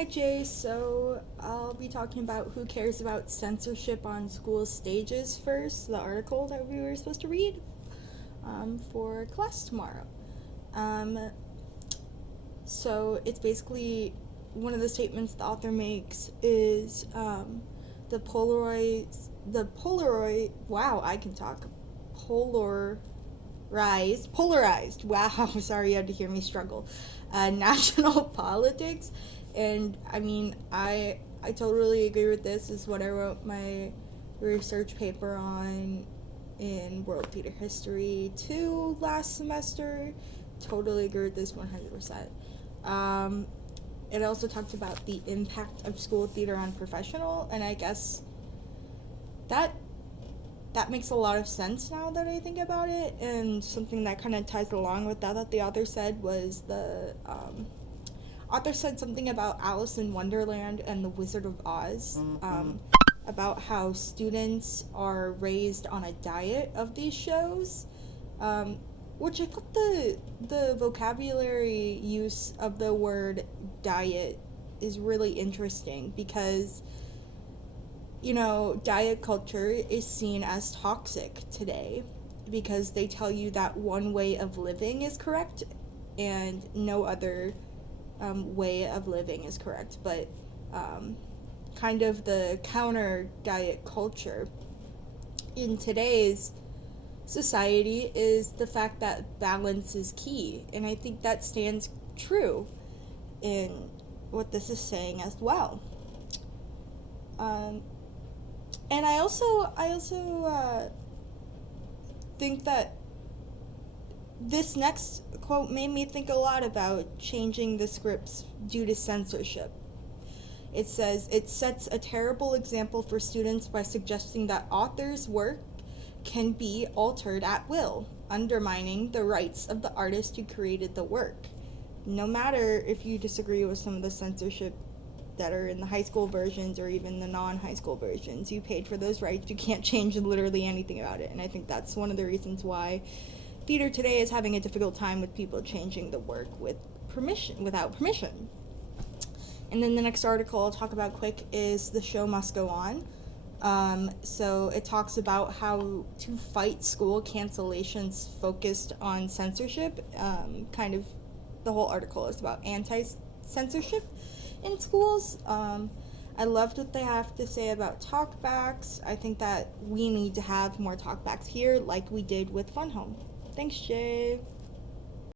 Hi Jay, so I'll be talking about who cares about censorship on school stages first, the article that we were supposed to read for class tomorrow. Um, so it's basically one of the statements the author makes is wow, I can talk, polarized, wow, sorry you had to hear me struggle, national politics. And I mean, I totally agree with this. This is what I wrote my research paper on in World Theater History 2 last semester. Totally agree with this 100%. It also talked about the impact of school theater on professional, and I guess that makes a lot of sense now that I think about it. And something that kind of ties along with that the author said was the author said something about Alice in Wonderland and the Wizard of Oz, about how students are raised on a diet of these shows, which I thought the vocabulary use of the word diet is really interesting because, you know, diet culture is seen as toxic today because they tell you that one way of living is correct and no other way of living is correct. But kind of the counter diet culture in today's society is the fact that balance is key. And I think that stands true in what this is saying as well. And I also think that this next quote made me think a lot about changing the scripts due to censorship. It says, it sets a terrible example for students by suggesting that authors' work can be altered at will, undermining the rights of the artist who created the work. No matter if you disagree with some of the censorship that are in the high school versions or even the non-high school versions, you paid for those rights. You can't change literally anything about it. And I think that's one of the reasons why theater today is having a difficult time with people changing the work without permission. And then the next article I'll talk about quick is The Show Must Go On. So it talks about how to fight school cancellations focused on censorship. Kind of the whole article is about anti-censorship in schools. I loved what they have to say about talkbacks. I think that we need to have more talkbacks here like we did with Fun Home. Thanks, Jay.